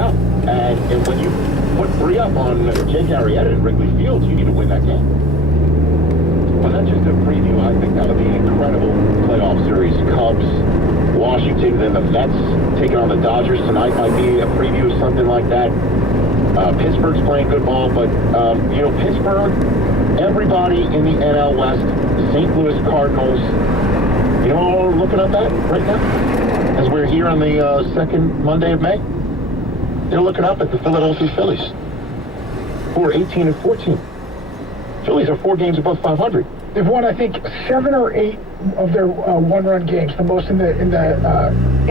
Yeah, and when you put 3 up on Jake Arrieta at Wrigley Field, you need to win that game. But that's just a preview. I think that'll be an incredible playoff series. Cubs, Washington, then the Mets taking on the Dodgers tonight might be a preview of something like that. Pittsburgh's playing good ball, but, Pittsburgh, everybody in the NL West, the St. Louis Cardinals, you know what we're looking up at right now? As we're here on the second Monday of May, they're looking up at the Philadelphia Phillies, who are 18 and 14. Phillies are 4 games above 500. They've won, I think, 7 or 8 of their one-run games, the most in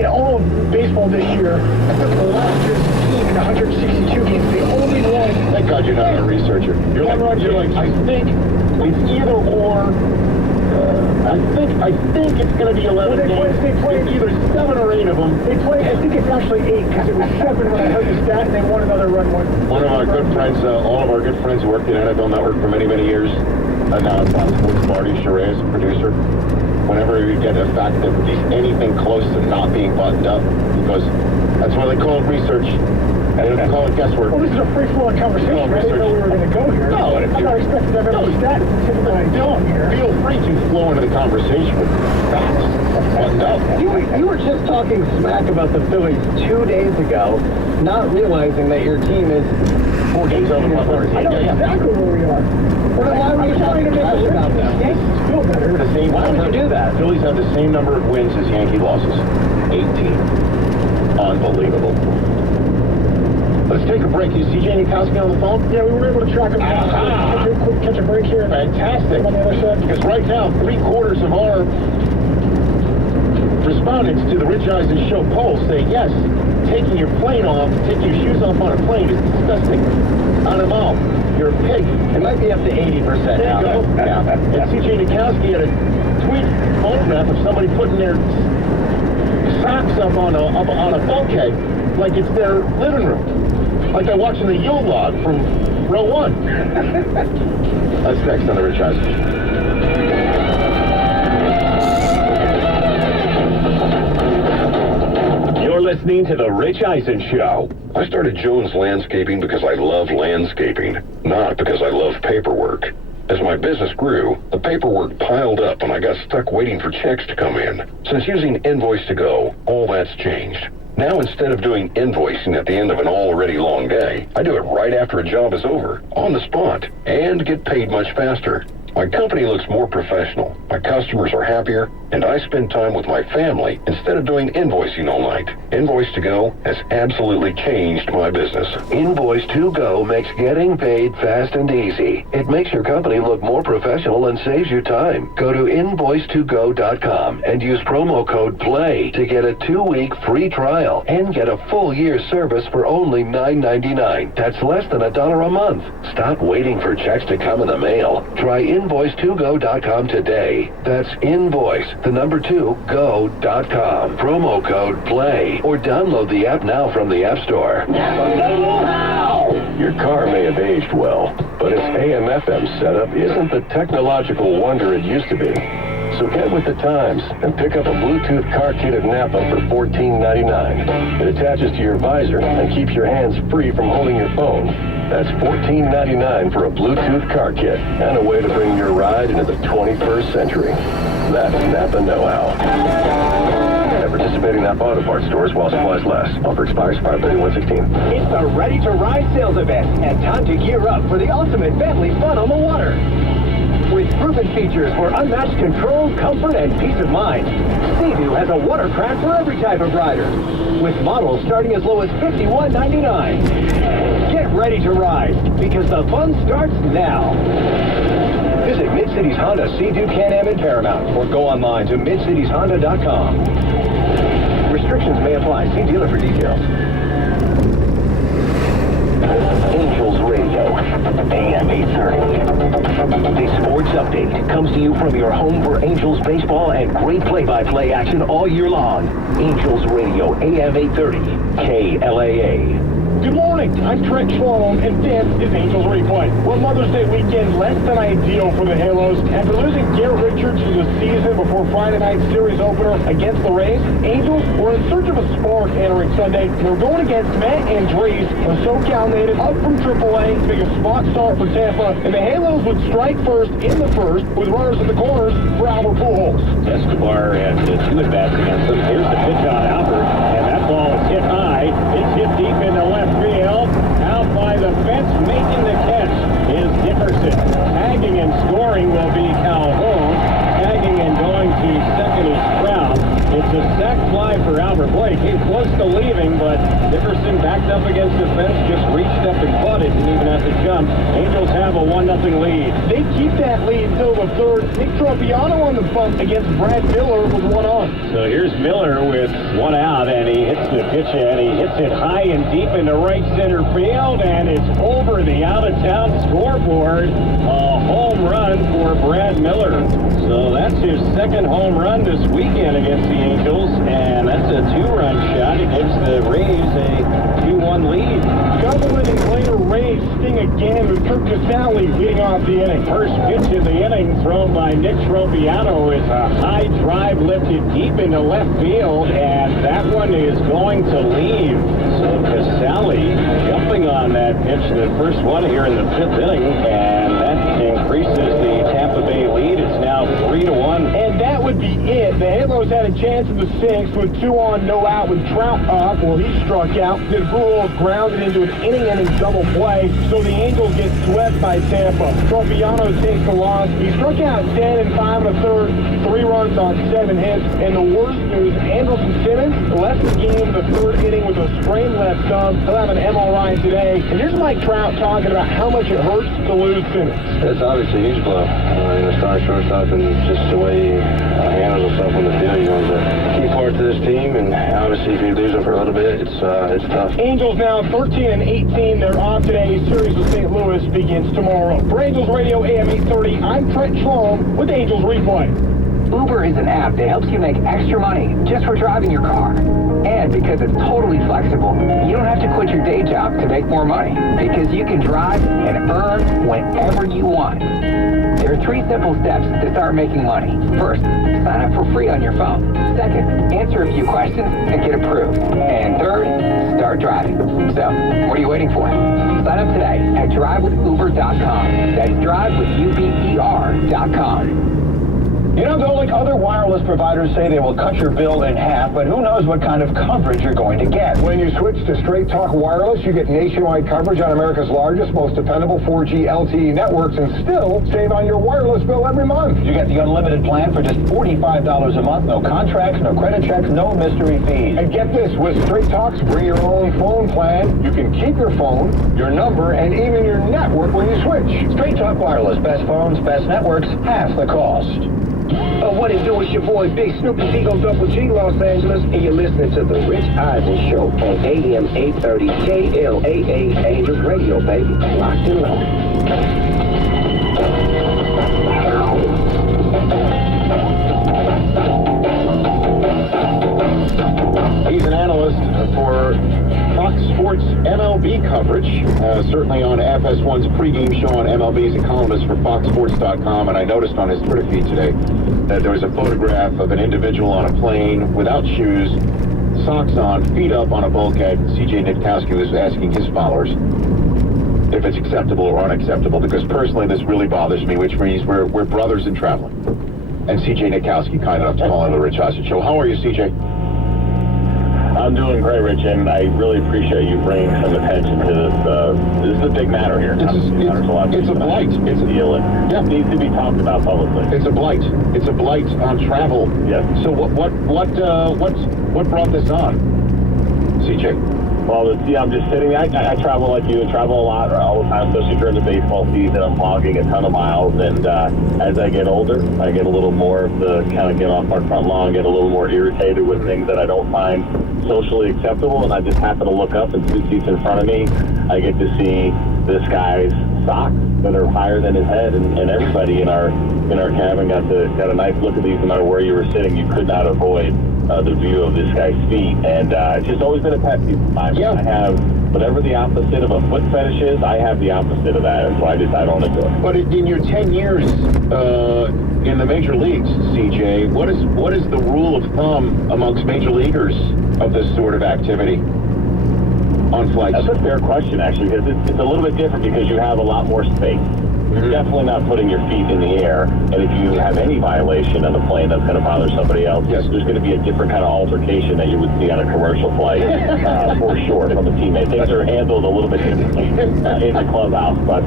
all of baseball this year. The largest team in 162 games. They only won. Thank God you're not a researcher. You're like, I think it's either or. I think it's going to be 11 games. They played either 7 or 8 of them. They played, I think it's actually 8, because it was 7 when I heard the stat, and they won another run one. One of our good friends, all of our good friends who worked at NFL Network for many, many years, now it's on Sports Marty Sherez, producer. Whenever you get a fact that he's anything close to not being buttoned up, he goes, that's why they call it research. They don't call it guesswork. Well, this is a free-flowing conversation. I didn't know we were going to go here. No, I'm not expecting to have every stat typically I do here. Feel free to flow into the conversation with facts. Buttoned up. You were just talking smack about the Phillies 2 days ago, not realizing that your team is 4 games over 500. I know exactly where we are. Why were you trying to make us about that? Yankees feel better. Why would you do that? Phillies have the same number of wins as Yankee losses. 18. Unbelievable. Let's take a break. Is CJ Nikowski on the phone? Yeah, we were able to track him down. Catch a break here. Fantastic. On the other side. Because right now, 3/4 of our respondents to the Rich Eisen Show poll say, yes, taking your plane off, taking your shoes off on a plane is disgusting. Animal, you're a pig. It might be up to 80% now. There you go. Yeah. And CJ Nikowski had a tweet photograph of somebody putting their socks up on a bulkhead like it's their living room. Like they're watching the Yule log from row 1. That's next on the Rich Eisen Show. You're listening to The Rich Eisen Show. I started Jones Landscaping because I love landscaping, not because I love paperwork. As my business grew, the paperwork piled up and I got stuck waiting for checks to come in. Since using Invoice to Go, all that's changed. Now instead of doing invoicing at the end of an already long day, I do it right after a job is over, on the spot, and get paid much faster. My company looks more professional, my customers are happier, and I spend time with my family instead of doing invoicing all night. Invoice to Go has absolutely changed my business. Invoice to Go makes getting paid fast and easy. It makes your company look more professional and saves you time. Go to invoice2go.com and use promo code PLAY to get a 2-week free trial and get a full year's service for only $9.99. That's less than $1 a month. Stop waiting for checks to come in the mail. Try invoice2go.com today. That's invoice, the number 2, go.com. Promo code PLAY. Or download the app now from the App Store. Your car may have aged well, but its AM/FM setup isn't the technological wonder it used to be. So get with the times and pick up a Bluetooth car kit at Napa for $14.99. It attaches to your visor and keeps your hands free from holding your phone. That's $14.99 for a Bluetooth car kit and a way to bring your ride into the 21st century. That's Napa know-how. At participating Napa Auto Parts stores while supplies last. Offer expires 5/31/16. It's the Ready to Ride sales event, and time to gear up for the ultimate family fun on the water. With proven features for unmatched control, comfort, and peace of mind, Sea-Doo has a watercraft for every type of rider, with models starting as low as $51.99. Get ready to ride, because the fun starts now. Visit Mid-Cities Honda, Sea-Doo, Can-Am, and Paramount, or go online to midcitieshonda.com. Restrictions may apply. See dealer for details. Angels Radio, AM 830. The sports update comes to you from your home for Angels baseball and great play-by-play action all year long. Angels Radio, AM 830, KLAA. Good morning, I'm Trent Schwalm, and this is Angels Replay. Well, Mother's Day weekend less than ideal for the Halos. After losing Garrett Richards for the season before Friday night's series opener against the Rays, Angels were in search of a spark entering Sunday. They were going against Matt Andres, a SoCal native up from AAA to make a spot start for Tampa, and the Halos would strike first in the first with runners in the corners for Albert Pujols. Escobar and two at-bats against him. Here's the pitch on Albert, and that ball is hit high. It's hit deep into left field. Out by the fence, making the catch is Dickerson. Tagging and scoring will be Calhoun. Tagging and going to second is Stroud. It's a sac fly for Albert. Boy, he came close to leaving, but Dickerson backed up against the fence, just reached up and caught it, didn't even have to jump. Angels have a 1-0 lead. They keep that lead until the third. Nick Tropiano on the bump against Brad Miller with one on. So here's Miller with one out, and he hits the pitch, and he hits it high and deep into right center field, and it's over the out-of-town scoreboard. A home run for Brad Miller. So that's his second home run this weekend against the Angels, and that's a two-run shot. It gives the Rays a 2-1 lead. Double-inning later, Rays sting again with Kirk Casale leading off the inning. First pitch of the inning thrown by Nick Tropiano is a high drive lifted deep into left field, and that one is going to leave. So Casale jumping on that pitch, the first one here in the fifth inning, and that increases the Tampa Bay lead. It's now 3-1. And that would be it. The Halos had a chance in the sixth with 2 on, no out with Trout up. Well, he struck out. Then Pujols grounded into an inning-ending double play. So the Angels get swept by Tampa. Tropiano takes the loss. He struck out 10 and 5 1/3, 3 runs on 7 hits. And the worst news, Anderson Simmons left the game in the third inning with a sprained left thumb. He'll have an MRI today. And here's Mike Trout talking about how much it hurts to lose Simmons. It's obviously a huge blow. The starting shortstop and just the way he handles himself on the field. He was a key part to this team, and obviously if you lose him for a little bit, it's tough. Angels now 13 and 18. They're off today. Series with St. Louis begins tomorrow. For Angels Radio AM 830, I'm Trent Schwalm with Angels Replay. Uber is an app that helps you make extra money just for driving your car. And because it's totally flexible, you don't have to quit your day job to make more money, because you can drive and earn whenever you want. There are 3 simple steps to start making money. First, sign up for free on your phone. Second, answer a few questions and get approved. And third, start driving. So, what are you waiting for? Sign up today at drivewithuber.com. That's drivewithuber.com. You know, though, like other wireless providers say they will cut your bill in half, but who knows what kind of coverage you're going to get. When you switch to Straight Talk Wireless, you get nationwide coverage on America's largest, most dependable 4G LTE networks and still save on your wireless bill every month. You get the unlimited plan for just $45 a month, no contracts, no credit checks, no mystery fees. And get this, with Straight Talk's Bring Your Own Phone plan, you can keep your phone, your number, and even your network when you switch. Straight Talk Wireless, best phones, best networks, half the cost. What it do? It's your boy Big Snoopy Digo Double G Los Angeles, and you're listening to The Rich Eisen Show on AM 830 KLAA Angels Radio, baby. Locked and loaded. He's an analyst for Fox Sports MLB coverage, certainly on FS1's pregame show on MLB. He's a columnist for FoxSports.com, and I noticed on his Twitter feed today that there was a photograph of an individual on a plane without shoes, socks on, feet up on a bulkhead. CJ Nitkowski was asking his followers if it's acceptable or unacceptable, because personally this really bothers me, which means we're brothers in traveling. And CJ Nitkowski kind enough to call in the Rich Eisen Show. How are you, CJ? I'm doing great, Rich, and I really appreciate you bringing some attention to this. This is a big matter here. It's a blight. It's a deal. It needs to be talked about publicly. It's a blight. It's a blight on travel. Yes. So what brought this on, CJ? Well, I'm just sitting. I travel like you. I travel a lot all the time, especially during the baseball season. I'm logging a ton of miles, and as I get older, I get a little more of the kind of get off my front lawn, get a little more irritated with things that I don't find socially acceptable, and I just happen to look up and 2 seats in front of me, I get to see this guy's socks that are higher than his head, and everybody in our cabin got a nice look at these. No matter where you were sitting, you could not avoid the view of this guy's feet, and it's just always been a pet peeve of mine. Yeah. I have whatever the opposite of a foot fetish is, I have the opposite of that, and so I don't enjoy it. But in your 10 years in the major leagues, CJ, what is the rule of thumb amongst major leaguers of this sort of activity on flights? That's a fair question, actually, because it's a little bit different because you have a lot more space. You're definitely not putting your feet in the air, and if you have any violation on the plane that's going to bother somebody else, there's going to be a different kind of altercation that you would see on a commercial flight, for sure, from a teammate. Things are handled a little bit differently in the clubhouse, but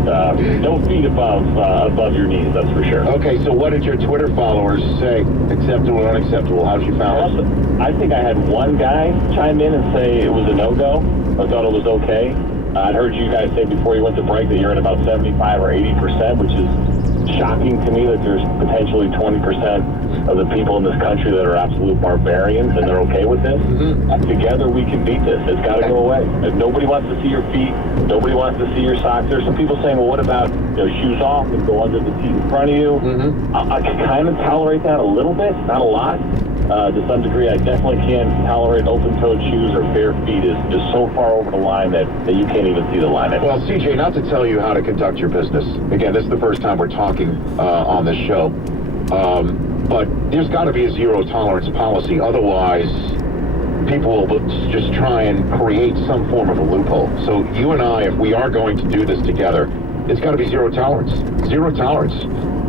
no feet above your knees, that's for sure. Okay, so what did your Twitter followers say? Acceptable or unacceptable? How did you found it? I think I had one guy chime in and say it was a no-go. I thought it was okay. I'd heard you guys say before you went to break that you're at about 75 or 80%, which is shocking to me that there's potentially 20% of the people in this country that are absolute barbarians and they're okay with this. Together we can beat this. It's got to go away. If nobody wants to see your feet. Nobody wants to see your socks. There's some people saying, well, what about shoes off and go under the seat in front of you? I can kind of tolerate that a little bit, not a lot. To some degree, I definitely can't tolerate open-toed shoes or bare feet. Is just so far over the line that you can't even see the line anymore. Well, CJ, not to tell you how to conduct your business. Again, this is the first time we're talking on this show. But there's got to be a zero-tolerance policy. Otherwise, people will just try and create some form of a loophole. So you and I, if we are going to do this together, it's got to be zero tolerance. Zero tolerance.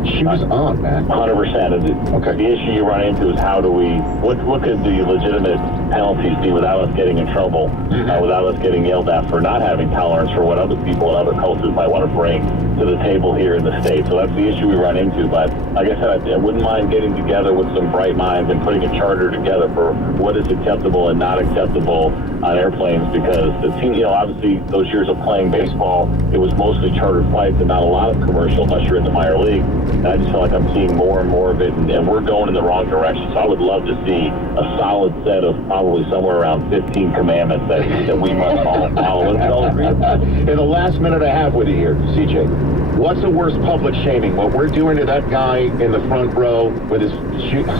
Shoes on, man. 100%. Okay. The issue you run into is how do we, what could the legitimate penalties be without us getting in trouble, without us getting yelled at for not having tolerance for what other people and other cultures might want to bring to the table here in the States. So that's the issue we run into. But like I said, I wouldn't mind getting together with some bright minds and putting a charter together for what is acceptable and not acceptable on airplanes, because the team, obviously those years of playing baseball, it was mostly chartered flights and not a lot of commercial unless you're in the minor league. And I just feel like I'm seeing more and more of it, and we're going in the wrong direction. So I would love to see a solid set of probably somewhere around 15 commandments that we must all follow. Let's all agree upon. In the last minute I have with you here, CJ, what's the worst public shaming? What we're doing to that guy in the front row with his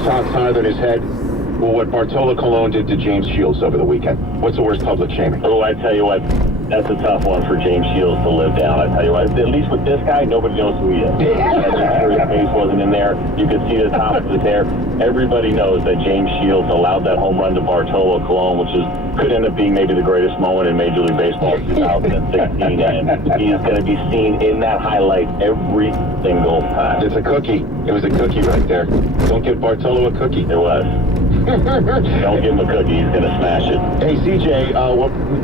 socks higher than his head? Well, what Bartolo Colon did to James Shields over the weekend. What's the worst public shaming? Oh, I tell you what, that's a tough one for James Shields to live down. I tell you what, at least with this guy, nobody knows who he is. His face wasn't in there. You could see the top of his hair. Everybody knows that James Shields allowed that home run to Bartolo Colon, which could end up being maybe the greatest moment in Major League Baseball in 2016. And he is going to be seen in that highlight every single time. It's a cookie. It was a cookie right there. Don't give Bartolo a cookie. It was. Don't give him a cookie. He's going to smash it. Hey, CJ,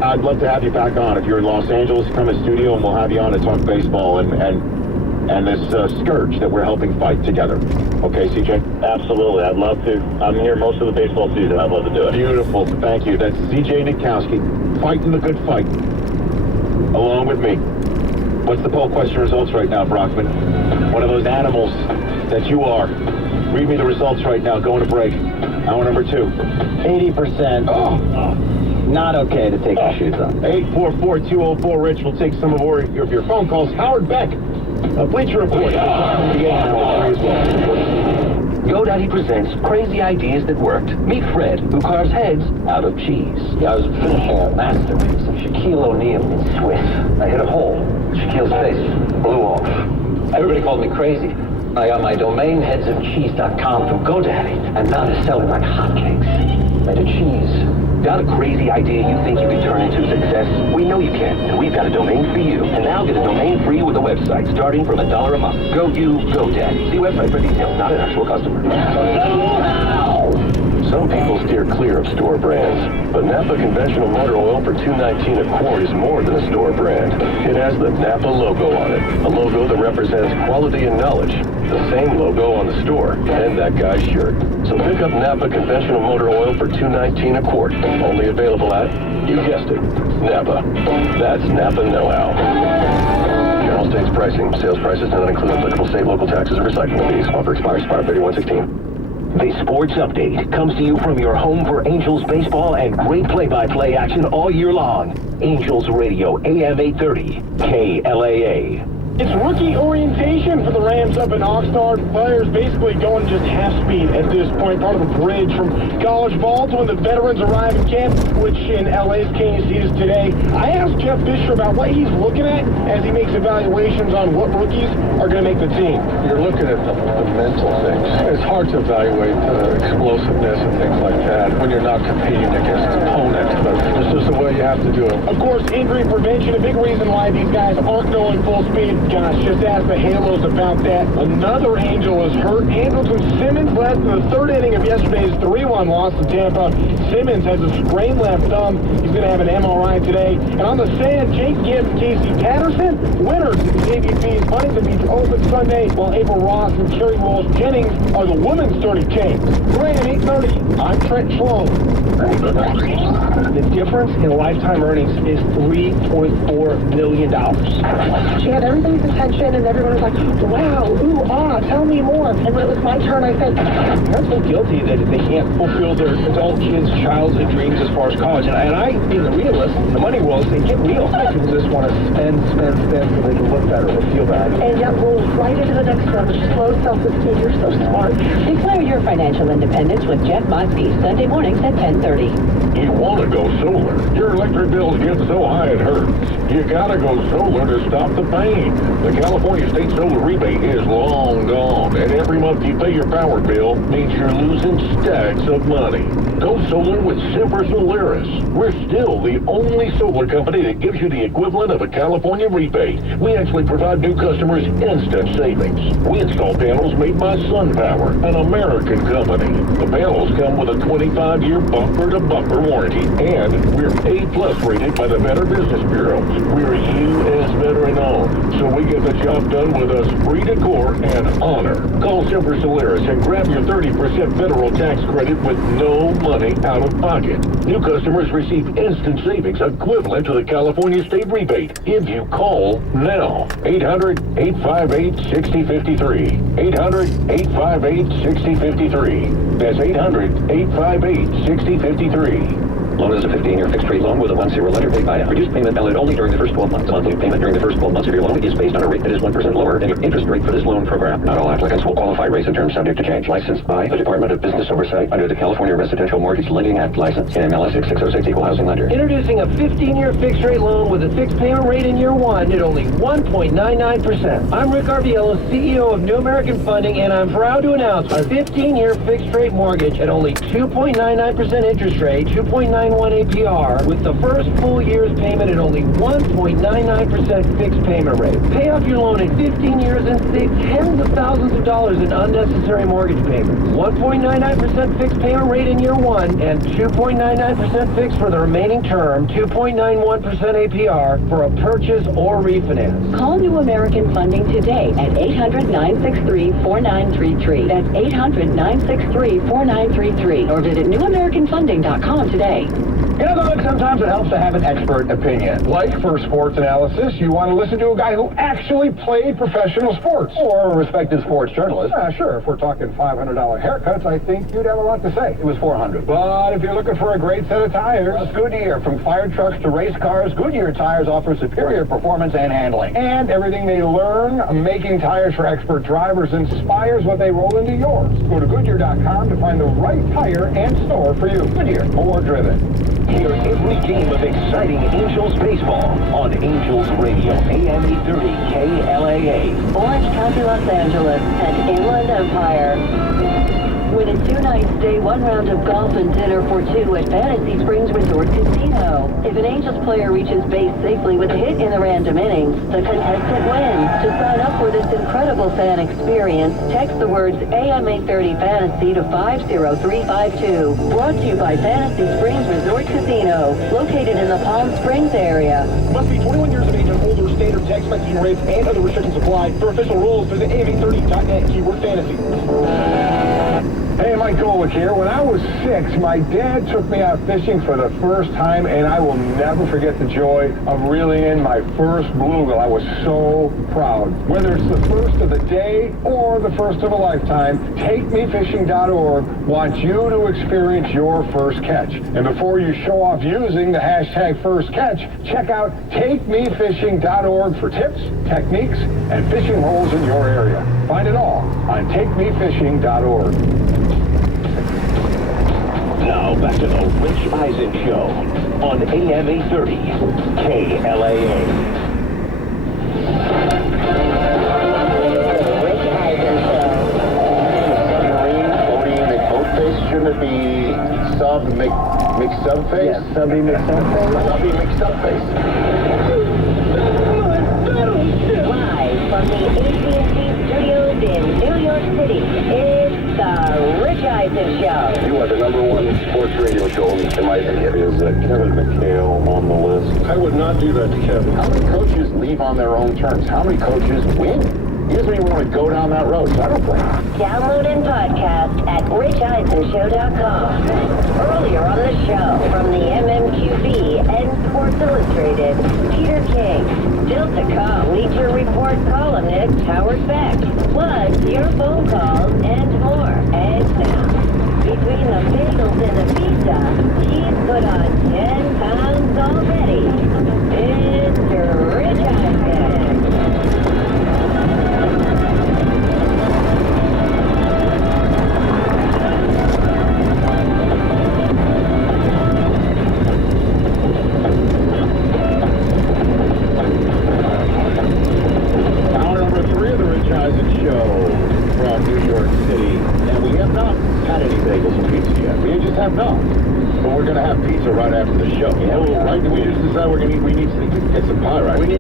I'd love to have you back on. If you're in Los Angeles, come in studio and we'll have you on to talk baseball and this scourge that we're helping fight together. Okay, CJ? Absolutely. I'd love to. I'm here most of the baseball season. I'd love to do it. Beautiful. Thank you. That's CJ Nitkowski, fighting the good fight, along with me. What's the poll question results right now, Brockman? One of those animals that you are. Read me the results right now. Going to break. Hour number 2. 80%. Not okay to take your shoes off. 844-204-RICH. We'll take some of your phone calls. Howard Beck, Bleacher Report. GoDaddy presents crazy ideas that worked. Meet Fred, who carves heads out of cheese. Yeah, I was finishing a masterpiece of Shaquille O'Neal in Swiss. I hit a hole. Shaquille's face blew off. Everybody called me crazy. I got my domain headsofcheese.com from GoDaddy, and now they're selling like hotcakes. Made of cheese. Got a crazy idea you think you can turn into success? We know you can, and we've got a domain for you. And now get a domain free with a website starting from $1 a month. Go you, GoDaddy. See website for details, not an actual customer. Some people steer clear of store brands, but Napa conventional motor oil for $2.19 a quart is more than a store brand. It has the Napa logo on it, a logo that represents quality and knowledge. The same logo on the store and that guy's shirt. So pick up Napa conventional motor oil for $2.19 a quart. Only available at, you guessed it, Napa. That's Napa know-how. General States pricing. Sales prices do not include applicable state, local taxes, and recycling fees. Offer expires 5/31/16. This sports update comes to you from your home for Angels baseball and great play-by-play action all year long. Angels Radio, AM 830, KLAA. It's rookie orientation for the Rams up in Oxnard. Players basically going just half speed at this point, part of a bridge from college ball to when the veterans arrive in camp, which in LA's case is today. I asked Jeff Fisher about what he's looking at as he makes evaluations on what rookies are going to make the team. You're looking at the mental things. It's hard to evaluate explosiveness and things like that when you're not competing against opponents, but this is the way you have to do it. Of course, injury prevention, a big reason why these guys aren't going full speed. Gosh, just ask the Halos about that. Another Angel is hurt. Andrelton Simmons led to the third inning of yesterday's 3-1 loss to Tampa. Simmons has a sprained left thumb. He's going to have an MRI today. And on the sand, Jake Gibbs, Casey Patterson, winners of the AVP's Huntington Beach Open Sunday, while April Ross and Kerry Walsh Jennings are the women's 30K. Grant, 8:30, I'm Trent Sloan. The difference in lifetime earnings is $3.4 million. She had everybody's attention, and everyone was like, wow, ooh, tell me more. And when it was my turn, I said, Parents feel guilty that they can't fulfill their adult kids' childhood dreams as far as college. And I, being the realist, in the money world, say, get real. People just want to spend so they can look better or feel better. And yet roll right into the next one, which is low self-esteem. You're so smart. Declare your financial independence with Jeff Mosby, Sunday mornings at 10:30. You want to go solar. Your electric bills get so high it hurts. You gotta go solar to stop the pain. The California State Solar Rebate is long gone, and every month you pay your power bill means you're losing stacks of money. Go solar with Semper Solaris. We're still the only solar company that gives you the equivalent of a California rebate. We actually provide new customers instant savings. We install panels made by SunPower, an American company. The panels come with a 25-year bumper-to-bumper warranty, and we're A+ rated by the Better Business Bureau. We're U.S. veteran-owned, so we get the job done with a free decor and honor. Call Semper Solaris and grab your 30% federal tax credit with no money out of pocket. New customers receive instant savings equivalent to the California State Rebate if you call now. 800-858-6053. 800-858-6053. That's 800-858-6053. Loan is a 15-year fixed-rate loan with a 1-0 letter paid by a reduced payment valid only during the first 12 months. The monthly payment during the first 12 months of your loan is based on a rate that is 1% lower than your interest rate for this loan program. Not all applicants will qualify. Rates and terms subject to change. Licensed by the Department of Business Oversight under the California Residential Mortgage Lending Act license. NMLS 6606 Equal Housing Lender. Introducing a 15-year fixed-rate loan with a fixed payment rate in year one at only 1.99%. I'm Rick Arviello, CEO of New American Funding, and I'm proud to announce our 15-year fixed-rate mortgage at only 2.99% interest rate, 2.91 APR, with the first full year's payment at only 1.99% fixed payment rate. Pay off your loan in 15 years and save tens of thousands of dollars in unnecessary mortgage payments. 1.99% fixed payment rate in year one and 2.99% fixed for the remaining term, 2.91% APR for a purchase or refinance. Call New American Funding today at 800-963-4933. That's 800-963-4933. Or visit newamericanfunding.com today. You know, though, sometimes it helps to have an expert opinion. Like for sports analysis, you want to listen to a guy who actually played professional sports. Or a respected sports journalist. Sure, if we're talking $500 haircuts, I think you'd have a lot to say. It was $400. But if you're looking for a great set of tires, Goodyear. From fire trucks to race cars, Goodyear tires offer superior performance and handling. And everything they learn making tires for expert drivers inspires what they roll into yours. Go to Goodyear.com to find the right tire and store for you. Goodyear, more driven. Hear every game of exciting Angels baseball on Angels Radio, AM 830 KLAA. Orange County, Los Angeles, and Inland Empire. Win a 2-night stay, 1 round of golf and dinner for 2 at Fantasy Springs Resort Casino. If an Angels player reaches base safely with a hit in the random innings, the contestant wins. To sign up for this incredible fan experience, text the words AM830 Fantasy to 50352. Brought to you by Fantasy Springs Resort Casino, located in the Palm Springs area. Must be 21 years of age and older. Standard text messaging rates and other restrictions apply. For official rules, visit AM830.net, keyword fantasy. Hey, Mike Golick here. When I was 6, my dad took me out fishing for the first time, and I will never forget the joy of reeling in my first bluegill. I was so proud. Whether it's the first of the day or the first of a lifetime, TakeMeFishing.org wants you to experience your first catch. And before you show off using the hashtag first catch, check out TakeMeFishing.org for tips, techniques, and fishing holes in your area. Find it all on TakeMeFishing.org. Now back to the Rich Eisen Show on AM 830 KLAA. Rich Eisen Show. Submarine, floating, McBoat face. Shouldn't it be McSubface? Yes, Subby McSubface. Subby McSubface. Live from the AT&T studios in New York City, it's the Rich Eisen Show. You are the #1 sports radio show in my opinion. Is Kevin McHale on the list? I would not do that to Kevin. How many coaches leave on their own terms? How many coaches win? He doesn't even want to go down that road, so I don't blame him. Download and podcast at RichEisenshow.com. Earlier on the show, from the MMQB and Sports Illustrated, Peter King. Still to come, Bleacher Report columnist Howard Beck. Plus, your phone calls and more. And now, between the bagels and the pizza, he's put on 10 pounds already. Mr. Rich Eisen. Show from New York City, and we have not had any bagels and pizza yet. We just have not. But we're going to have pizza right after the show. Yeah, right? We just decided we need to get some pie, right?